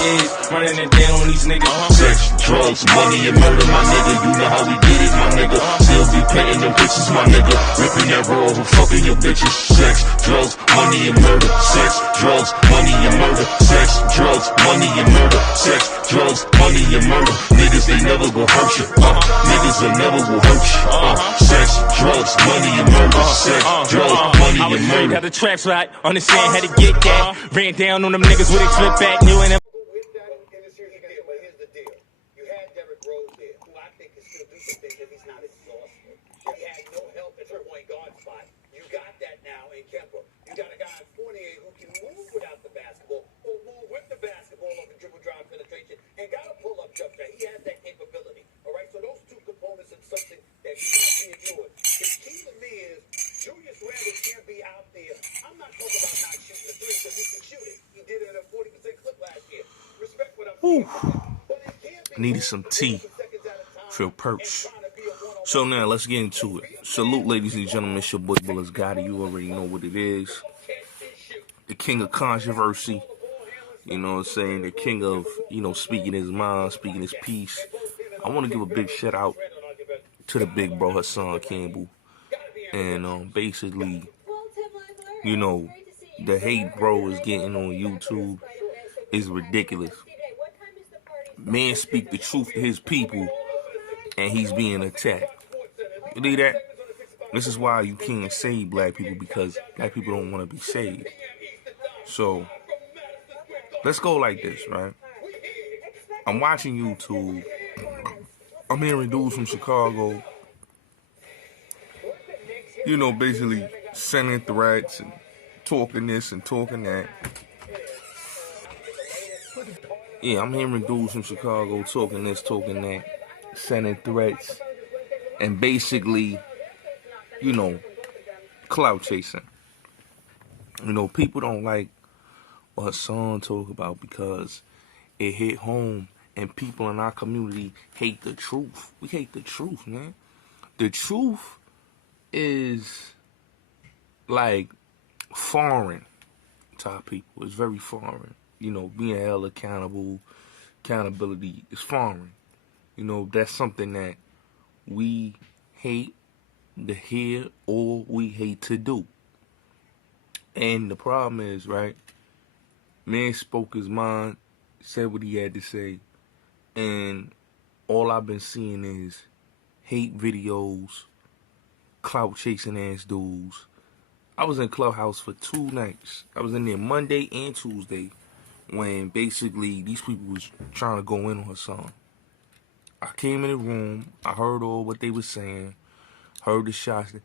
is, running it down on these niggas. Sex, drugs, money, and murder, my nigga. You know how we get it, my nigga. Still be painting them bitches, my nigga. Ripping that roll, fucking your bitches. Sex, drugs, money, and murder. Sex, drugs, money, and murder. Sex, drugs, money, and murder. Sex, drugs, money, and murder. Niggas, they never gon' hurt you. Niggas, they never will hurt you. Sex, drugs, money, and murder. Sex, drugs, money, and murder. Got the tracks right, understand how to get that. Ran down on them niggas with a flip back, knew in them. Needed some tea. Feel perch. So now let's get into it. Salute, ladies and gentlemen. It's your boy Bullets Gotti. You already know what it is. The king of controversy. You know what I'm saying? The king of, speaking his mind, speaking his piece. I want to give a big shout out to the big bro, Hassan Campbell. And basically, the hate bro is getting on YouTube is ridiculous. Man speak the truth to his people, and he's being attacked. You see that? This is why you can't save black people, because black people don't want to be saved. So, let's go like this, right? I'm watching YouTube. I'm hearing dudes from Chicago, basically sending threats and talking this and talking that. Yeah, I'm hearing dudes from Chicago talking this, talking that, sending threats, and basically, clout chasing. People don't like what Hassan talk about because it hit home, and people in our community hate the truth. We hate the truth, man. The truth is like foreign to our people. It's very foreign. Being held accountability is foreign. That's something that we hate to hear or we hate to do. And the problem is, right, man spoke his mind, said what he had to say, and all I've been seeing is hate videos, clout chasing ass dudes. I was in Clubhouse for 2 nights. I was in there Monday and Tuesday, when basically these people was trying to go in on Hassan. I came in the room, I heard all what they was saying, heard the shots that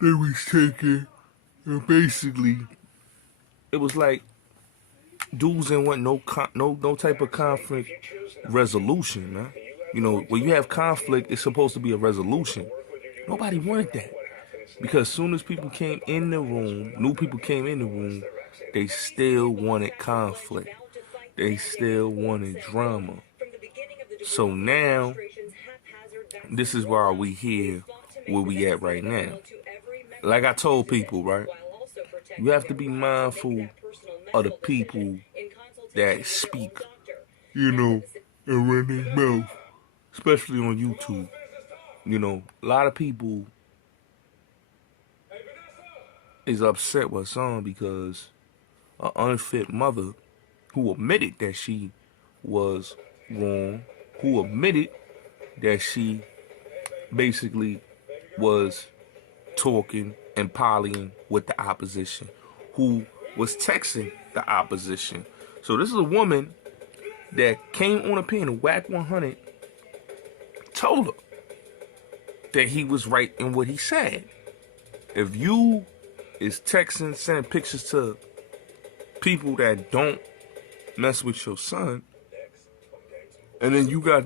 they was taking, and basically it was like dudes didn't want no type of conflict resolution, man. When you have conflict, it's supposed to be a resolution. Nobody wanted that, because as soon as people came in the room, new people came in the room, they still wanted conflict. They still wanted drama. So now, this is why we here where we at right now. Like I told people, right? You have to be mindful of the people that speak, and run their mouth, especially on YouTube. A lot of people is upset with Hassan because an unfit mother who admitted that she was wrong, who admitted that she basically was talking and polying with the opposition, who was texting the opposition. So this is a woman that came on a pen and Whack 100 told her that he was right in what he said. If you is texting, sending pictures to people that don't mess with your son, and then you got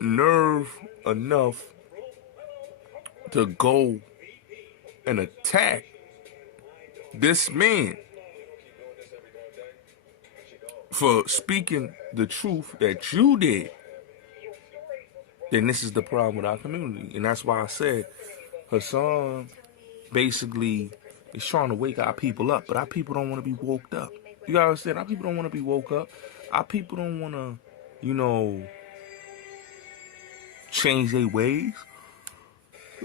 nerve enough to go and attack this man for speaking the truth that you did, then this is the problem with our community. And that's why I said Hassan basically is trying to wake our people up, but our people don't want to be woke up. You gotta understand, our people don't want to be woke up. Our people don't want to, change their ways.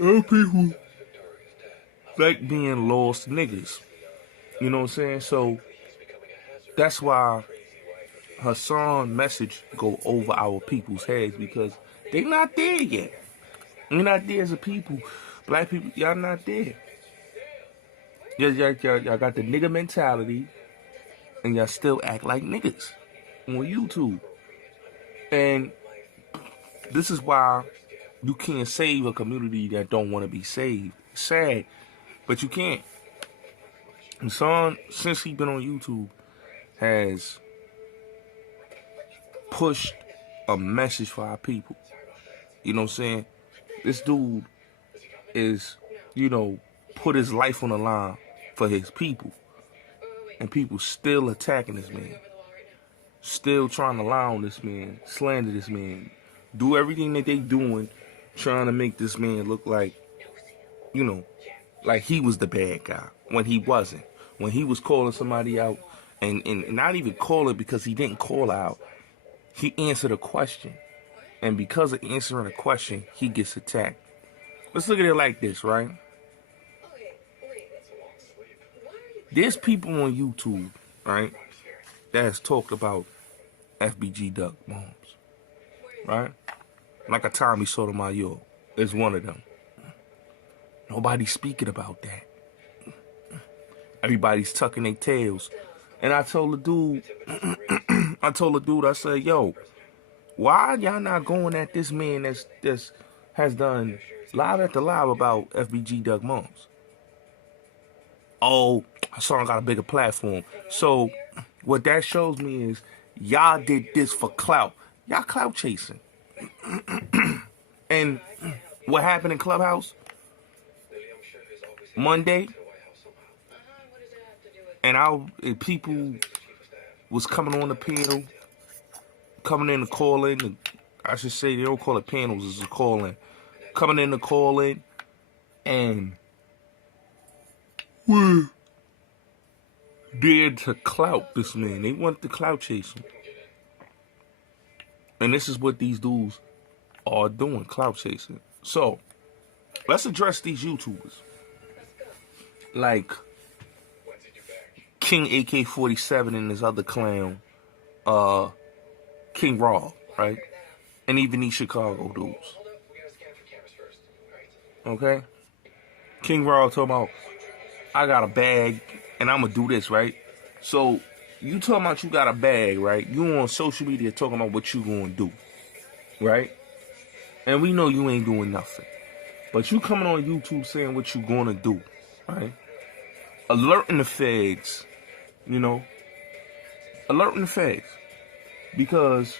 Our people like being lost niggas. You know what I'm saying? So that's why her song message go over our people's heads, because they not there yet. We're not there as a people. Black people, y'all not there. Y'all got the nigga mentality, and y'all still act like niggas on YouTube. And this is why you can't save a community that don't want to be saved. Sad, but you can't. And son, since he been on YouTube, has pushed a message for our people. You know what I'm saying? This dude is, put his life on the line for his people. And people still attacking this man. Still trying to lie on this man, slander this man, do everything that they doing, trying to make this man look like, like he was the bad guy, when he wasn't. When he was calling somebody out, and not even calling because he didn't call out, he answered a question. And because of answering a question, he gets attacked. Let's look at it like this, right? There's people on YouTube, right, that has talked about FBG Duck bombs, right? Like a Tommy Sotomayor is one of them. Nobody's speaking about that. Everybody's tucking their tails. And I told the dude, I said, yo, why y'all not going at this man that's has done live after live about FBG Duck moms? Oh, I saw him got a bigger platform. So what that shows me is y'all did this for clout. Y'all clout chasing. And what happened in Clubhouse Monday? And people was coming on the panel, coming in to call in. I should say they don't call it panels, it's a call in. Coming in to call in, and we're there to clout this man. They want the clout chasing. And this is what these dudes are doing, clout chasing. So, let's address these YouTubers. Like King AK-47 and his other clown, King Raw, right? And even these Chicago dudes. Okay? King Raw talking about, I got a bag and I'm gonna do this, right? So, you talking about you got a bag, right? You on social media talking about what you gonna do, right? And we know you ain't doing nothing. But you coming on YouTube saying what you gonna do, right? Alerting the feds, alerting the feds. Because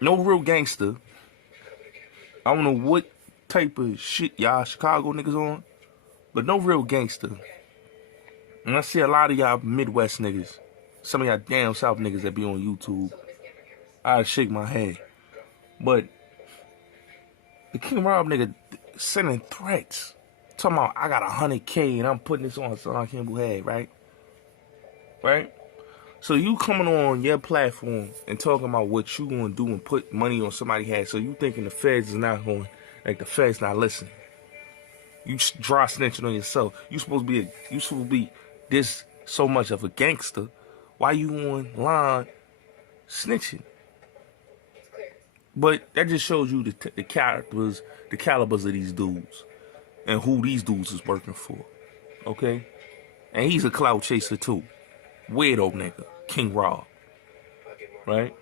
no real gangster, I don't know what type of shit y'all Chicago niggas on, but no real gangster. And I see a lot of y'all Midwest niggas, some of y'all damn South niggas that be on YouTube, I shake my head. But the King Rob nigga sending threats, talking about I got 100K and I'm putting this on Son Campbell head, right? Right? So you coming on your platform and talking about what you gonna do and put money on somebody's head. So you thinking the feds is not going, like the feds not listening. You dry snitching on yourself. You supposed to be this so much of a gangster. Why you online snitching? But that just shows you the calibers of these dudes and who these dudes is working for. Okay? And he's a clout chaser too. Weirdo nigga. King Raw. Right?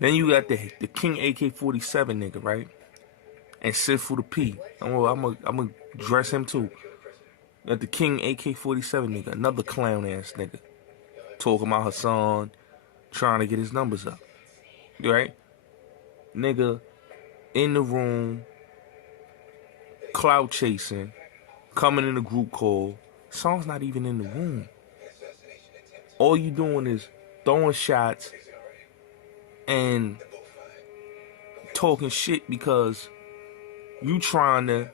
Then you got the King AK-47 nigga, right? And Sid for the P. I'm gonna dress him too. Got the King AK-47 nigga, another clown ass nigga. Talking about Hassan, trying to get his numbers up. Right? Nigga in the room, clout chasing, coming in a group call. Song's not even in the room. All you doing is throwing shots and talking shit because you trying to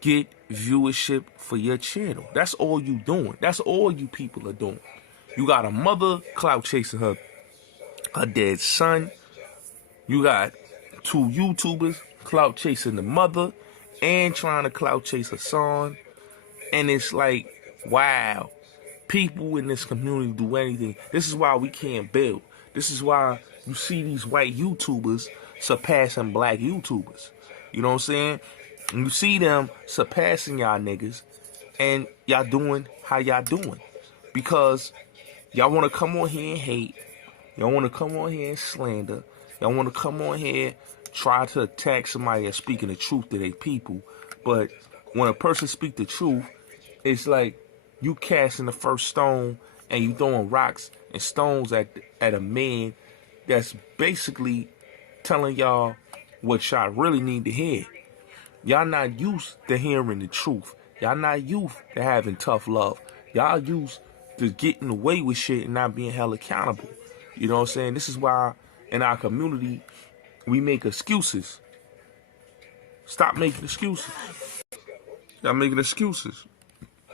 get viewership for your channel. That's all you doing. That's all you people are doing. You got a mother clout chasing her dead son. You got two YouTubers clout chasing the mother and trying to clout chase her son. And it's like, wow, people in this community do anything. This is why we can't build. This is why you see these white YouTubers surpassing black YouTubers. You know what I'm saying? And you see them surpassing y'all niggas, and y'all doing how y'all doing. Because y'all want to come on here and hate. Y'all want to come on here and slander. Y'all want to come on here, try to attack somebody that's speaking the truth to their people. But when a person speak the truth, it's like you casting the first stone and you throwing rocks and stones at a man that's basically telling y'all what y'all really need to hear. Y'all not used to hearing the truth. Y'all not used to having tough love. Y'all used to getting away with shit and not being held accountable. You know what I'm saying? This is why in our community we make excuses. Stop making excuses. Y'all making excuses.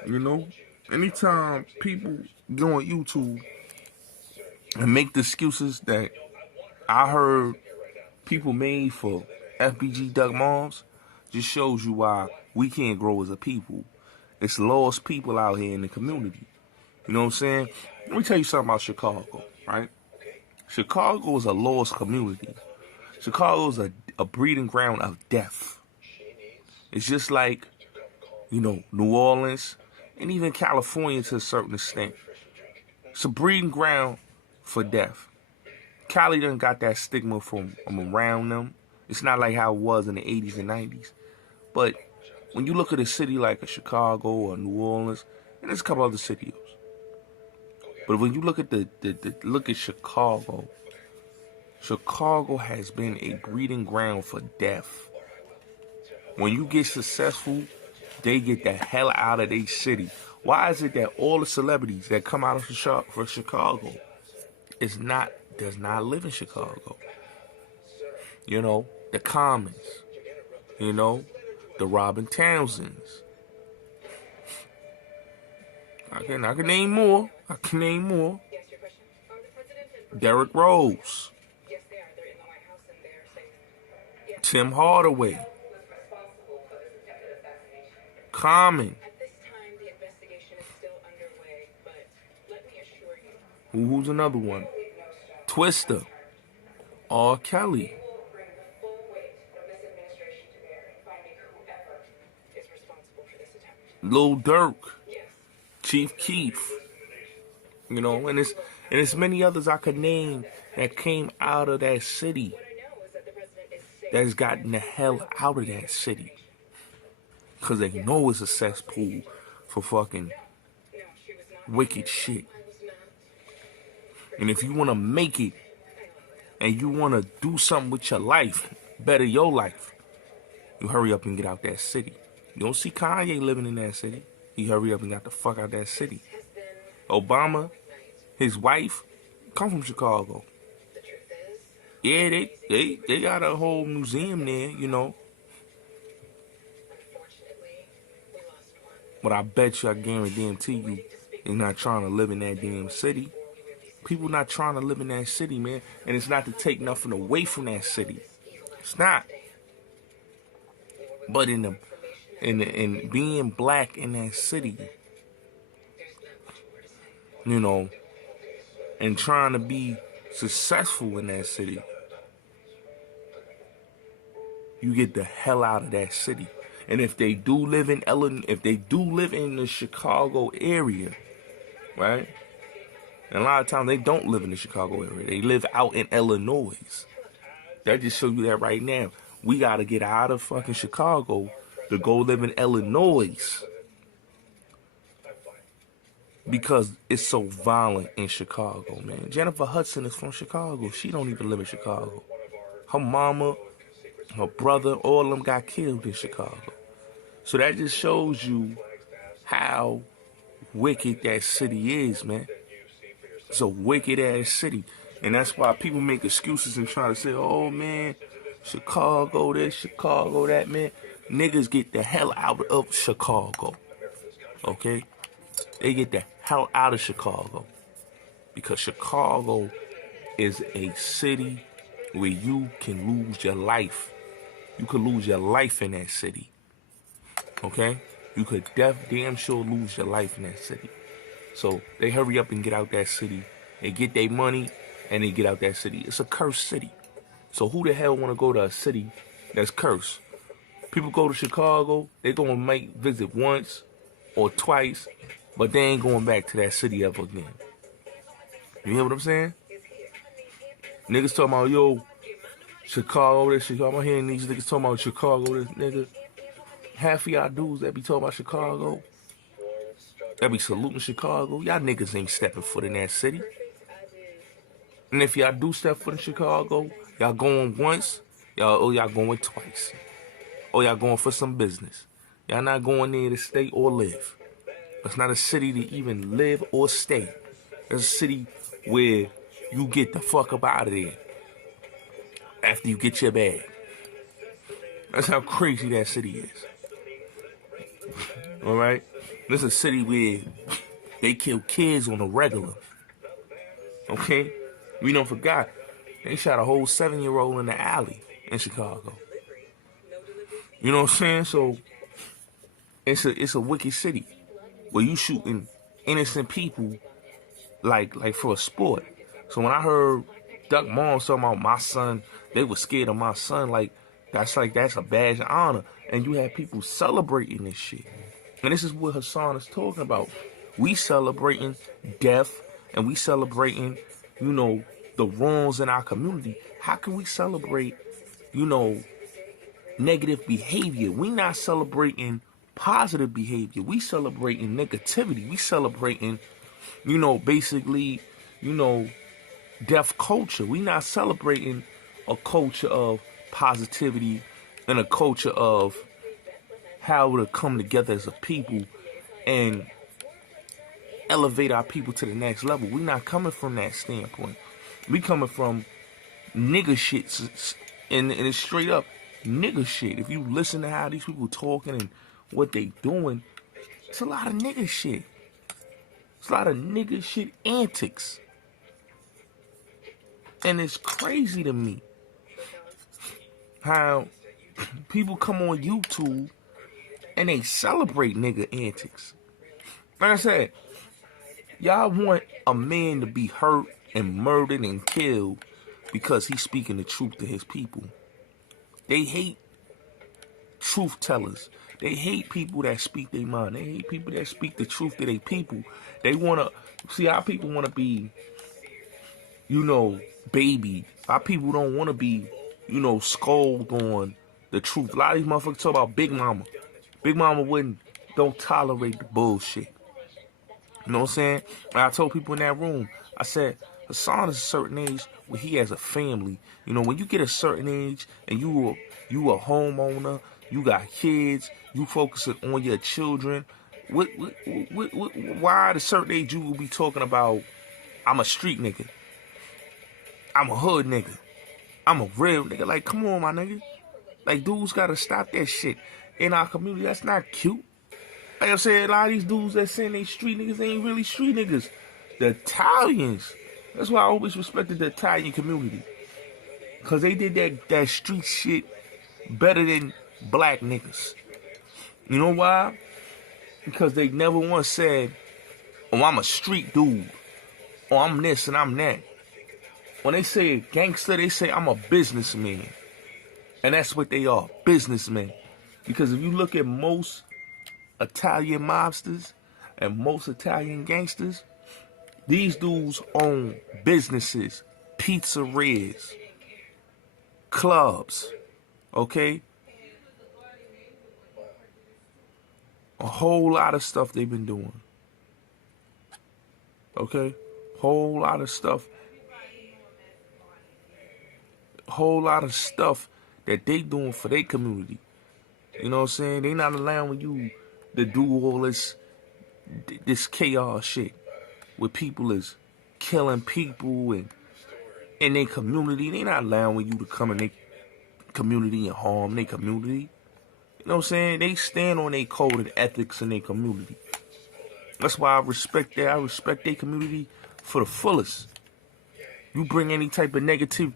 You know? Anytime people go on YouTube and make the excuses that I heard people made for FBG Duck Moms, just shows you why we can't grow as a people. It's lost people out here in the community. You know what I'm saying? Let me tell you something about Chicago, right? Chicago is a lost community. Chicago is a breeding ground of death. It's just like, you know, New Orleans and even California to a certain extent. It's a breeding ground for death. Cali done got that stigma from around them. It's not like how it was in the 80s and 90s. But when you look at a city like a Chicago or New Orleans, and there's a couple other cities, but when you look at look at Chicago, Chicago has been a breeding ground for death. When you get successful, they get the hell out of their city. Why is it that all the celebrities that come out of Chicago does not live in Chicago? You know, the Commons. You know, the Robin Townsends. I can name more. Derrick Rose. Tim Hardaway. Common. Who's another one? Twister. R. Kelly. Lil Durk. Chief Keef. You know, and it's many others I could name that came out of that city, that's gotten the hell out of that city, because they know it's a cesspool for fucking wicked shit. And if you want to make it and you want to do something with your life, better your life, you hurry up and get out that city. You don't see Kanye living in that city. He hurry up and got the fuck out that city. Obama, his wife, come from Chicago. Yeah, they got a whole museum there, you know. But I bet you, I guarantee you, they're not trying to live in that damn city. People not trying to live in that city, man. And it's not to take nothing away from that city. It's not. But in being black in that city, you know, and trying to be successful in that city, you get the hell out of that city. And if they do live in the Chicago area, right? And a lot of times they don't live in the Chicago area. They live out in Illinois. That just shows you that right now. We got to get out of fucking Chicago to go live in Illinois. Because it's so violent in Chicago, man. Jennifer Hudson is from Chicago. She don't even live in Chicago. Her mama, her brother, all of them got killed in Chicago. So that just shows you how wicked that city is, man. It's a wicked ass city. And that's why people make excuses and try to say, oh man, Chicago this, Chicago that, man. Niggas get the hell out of Chicago. Okay? They get the hell out of Chicago. because Chicago is a city where you can lose your life. You could lose your life in that city. Okay? You could damn sure lose your life in that city. So they hurry up and get out that city. They get their money and they get out that city. It's a cursed city. So who the hell want to go to a city that's cursed? People go to Chicago, they gonna might visit once or twice, but they ain't going back to that city ever again. You hear what I'm saying? Niggas talking about, yo, Chicago, this Chicago. I'm hearing these niggas talking about Chicago, this nigga. Half of y'all dudes that be talking about Chicago, that be saluting Chicago, y'all niggas ain't stepping foot in that city. And if y'all do step foot in Chicago, y'all going once, y'all going twice. Or y'all going for some business. Y'all not going there to stay or live. It's not a city to even live or stay. It's a city where you get the fuck up out of there after you get your bag. That's how crazy that city is. Alright? This is a city where they kill kids on a regular. Okay? We don't forgot. They shot a whole 7-year-old in the alley in Chicago. You know what I'm saying? So it's a wicked city where you shooting innocent people like for a sport. So when I heard Duck Mom talking about my son, they were scared of my son, that's a badge of honor. And you have people celebrating this shit. And this is what Hassan is talking about. We celebrating death and we celebrating, the wrongs in our community. How can we celebrate, negative behavior? We not celebrating positive behavior. We celebrating negativity. We celebrating, basically, deaf culture. We not celebrating a culture of positivity and a culture of how to come together as a people and elevate our people to the next level. We not coming from that standpoint. We coming from nigga shit, and it's straight up nigga shit. If you listen to how these people talking and what they doing, it's a lot of nigga shit. It's a lot of nigga shit antics. And it's crazy to me how people come on YouTube and they celebrate nigga antics. Like I said, y'all want a man to be hurt and murdered and killed because he's speaking the truth to his people. They hate truth tellers. They hate people that speak their mind. They hate people that speak the truth to their people. They want to, see, our people want to be, baby. Our people don't want to be, scolded on the truth. A lot of these motherfuckers talk about Big Mama. Big Mama don't tolerate the bullshit. You know what I'm saying? And I told people in that room, I said, Hassan is a certain age where he has a family. When you get a certain age and you a homeowner, you got kids, you focusing on your children. Why at a certain age you will be talking about, I'm a street nigga, I'm a hood nigga, I'm a real nigga? Like, come on, my nigga. Like, dudes gotta stop that shit in our community. That's not cute. Like I said, a lot of these dudes that saying they street niggas, they ain't really street niggas. The Italians. That's why I always respected the Italian community. Because they did that street shit better than black niggas. You know why? Because they never once said, oh, I'm a street dude. Or I'm this and I'm that. When they say gangster, they say I'm a businessman. And that's what they are, businessmen. Because if you look at most Italian mobsters and most Italian gangsters, these dudes own businesses, pizzerias, clubs, okay? A whole lot of stuff they've been doing. Okay? Whole lot of stuff. Whole lot of stuff that they doing for their community. You know what I'm saying? They not allowing you to do all this chaos shit where people is killing people and in their community. They not allowing you to come in their community and harm their community. You know what I'm saying? They stand on their code and ethics in their community. That's why I respect that. I respect their community for the fullest. You bring any type of negative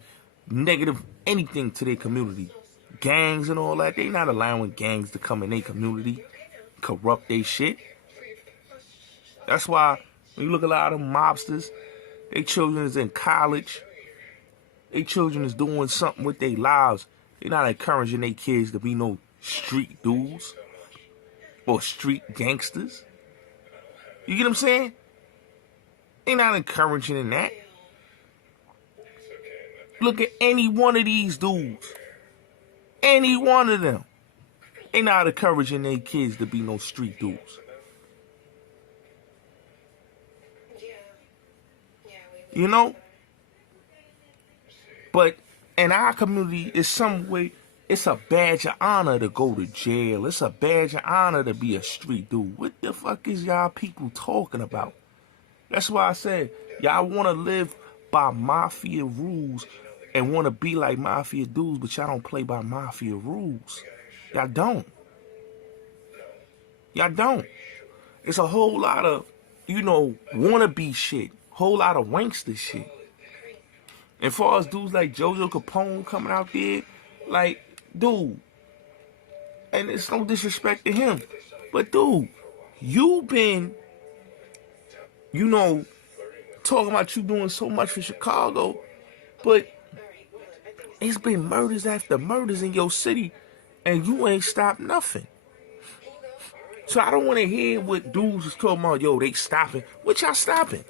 anything to their community, gangs and all that, they not allowing gangs to come in their community, corrupt their shit. That's why when you look at a lot of them mobsters, their children is in college, their children is doing something with their lives. They not encouraging their kids to be no street dudes or street gangsters. You get what I'm saying? They not encouraging in that. Look at any one of these dudes. Any one of them. They not encouraging their kids to be no street dudes. You know? But in our community, it's some way, it's a badge of honor to go to jail. It's a badge of honor to be a street dude. What the fuck is y'all people talking about? That's why I said, y'all want to live by mafia rules and want to be like mafia dudes, but y'all don't play by mafia rules. Y'all don't. Y'all don't. It's a whole lot of, wannabe shit. Whole lot of wankster shit. And far as dudes like JoJo Capone coming out there, like, dude, and it's no disrespect to him, but dude, you been, talking about you doing so much for Chicago, but it's been murders after murders in your city, and you ain't stopped nothing. So I don't want to hear what dudes is talking about, yo, they stopping. What y'all stopping?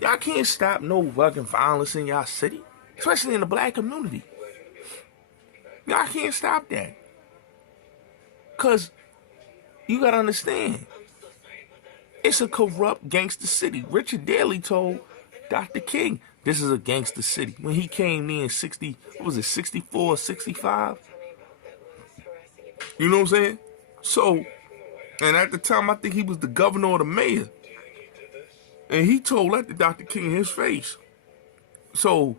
Y'all can't stop no fucking violence in y'all city, especially in the black community. Y'all can't stop that. Because you got to understand, it's a corrupt gangster city. Richard Daley told Dr. King, this is a gangster city. When he came in 64, 65? You know what I'm saying? So, and at the time, I think he was the governor or the mayor. And he told that to Dr. King in his face. So,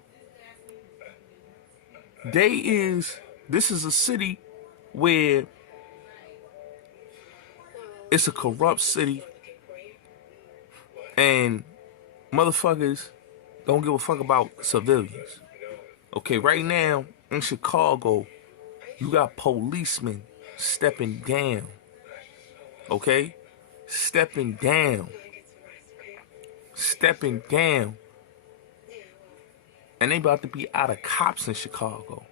this is a city where it's a corrupt city. And motherfuckers don't give a fuck about civilians. Okay, right now in Chicago, you got policemen stepping down. Okay? Stepping down. And they about to be out of cops in Chicago.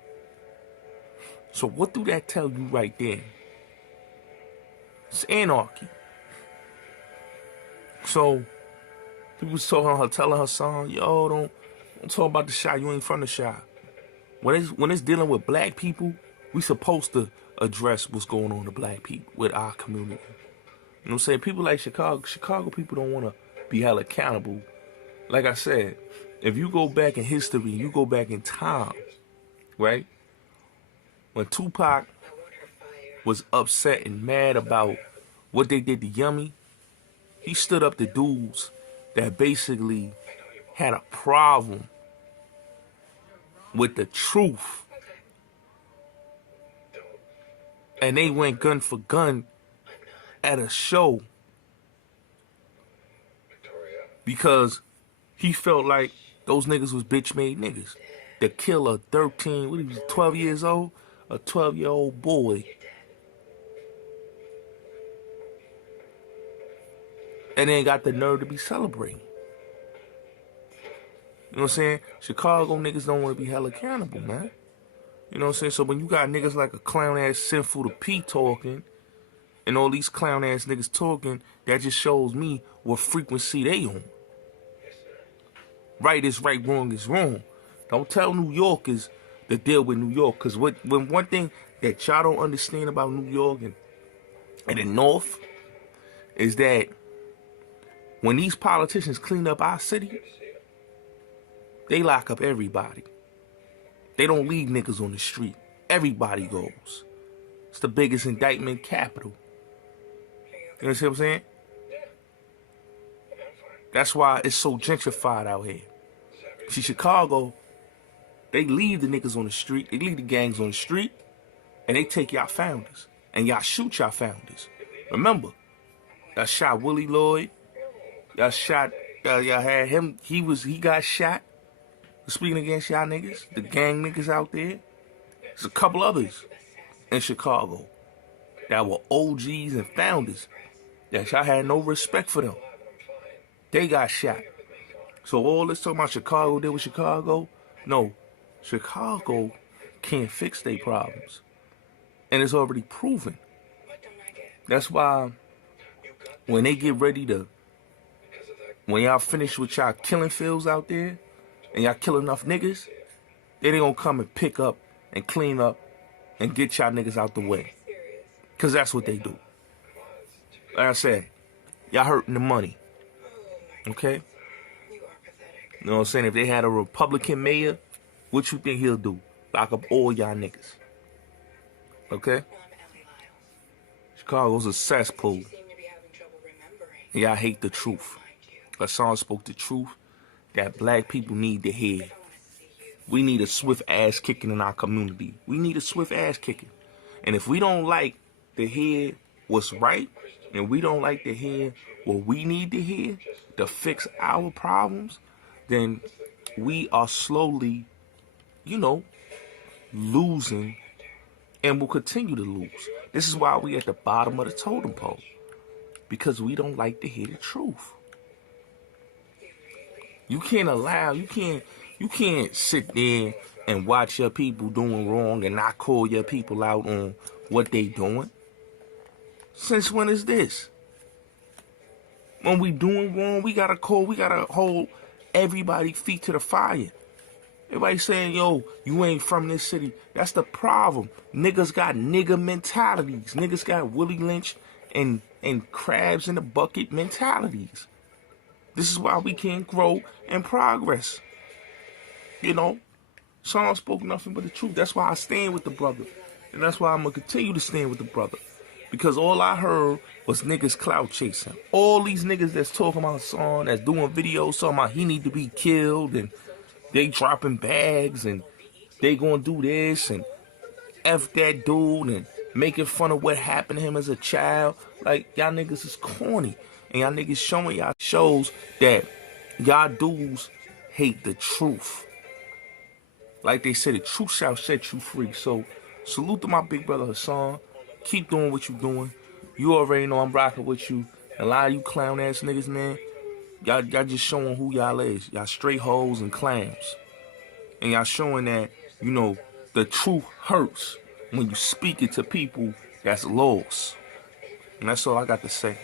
So what do that tell you right there? It's anarchy. So people was talking her, telling her son, yo, don't talk about the shot. You ain't from the shot. When it's dealing with black people, we supposed to address what's going on to black people with our community. You know what I'm saying? People like Chicago people don't want to be held accountable. Like I said, if you go back in history, you go back in time, right? When Tupac was upset and mad about what they did to Yummy, he stood up to dudes that basically had a problem with the truth. And they went gun for gun at a show because he felt like those niggas was bitch-made niggas. To kill a 12 years old? A 12-year-old boy. And then got the nerve to be celebrating. You know what I'm saying? Chicago niggas don't want to be held accountable, man. You know what I'm saying? So when you got niggas like a clown-ass Sinful to P talking, and all these clown-ass niggas talking, that just shows me what frequency they on. Right is right, wrong is wrong. Don't tell New Yorkers to deal with New York. Because when one thing that y'all don't understand about New York and the North is that when these politicians clean up our city, they lock up everybody. They don't leave niggas on the street. Everybody goes. It's the biggest indictment capital. You know what I'm saying? That's why it's so gentrified out here. See, Chicago, they leave the niggas on the street. They leave the gangs on the street. And they take y'all founders. And y'all shoot y'all founders. Remember, y'all shot Willie Lloyd. Y'all shot Y'all had him. He got shot. Speaking against y'all niggas, the gang niggas out there. There's a couple others in Chicago that were OGs and founders that y'all had no respect for them. They got shot. So all this talking about Chicago did with Chicago, no, Chicago can't fix their problems. And it's already proven. That's why when they get ready to, when y'all finish with y'all killing fields out there, and y'all kill enough niggas, they gonna come and pick up and clean up and get y'all niggas out the way. Cause that's what they do. Like I said, y'all hurting the money. Okay? You know what I'm saying? If they had a Republican mayor, what you think he'll do? Lock up all y'all niggas. Okay? Chicago's a cesspool. And y'all hate the truth. Hassan spoke the truth that black people need to hear. We need a swift ass kicking in our community. We need a swift ass kicking. And if we don't like to hear what's right, and we don't like to hear what we need to hear to fix our problems, then we are slowly, losing, and will continue to lose. This is why we at the bottom of the totem pole. Because we don't like to hear the truth. You can't sit there and watch your people doing wrong and not call your people out on what they doing. Since when is this? When we doing wrong, we gotta hold everybody feet to the fire. Everybody saying, yo, you ain't from this city. That's the problem. Niggas got nigga mentalities. Niggas got Willie Lynch and crabs in the bucket mentalities. This is why we can't grow and progress. Sean spoke nothing but the truth. That's why I stand with the brother. And that's why I'm going to continue to stand with the brother. Because all I heard was niggas clout chasing. All these niggas that's talking about Sean, that's doing videos talking about he need to be killed, and they dropping bags, and they going to do this, and F that dude, and making fun of what happened to him as a child. Like, y'all niggas is corny. And y'all niggas showing y'all shows that y'all dudes hate the truth. Like they said, the truth shall set you free. So, salute to my big brother Hassan. Keep doing what you doing. You already know I'm rocking with you. A lot of you clown ass niggas, man, y'all just showing who y'all is. Y'all straight hoes and clams. And y'all showing that, the truth hurts when you speak it to people that's lost. And that's all I got to say.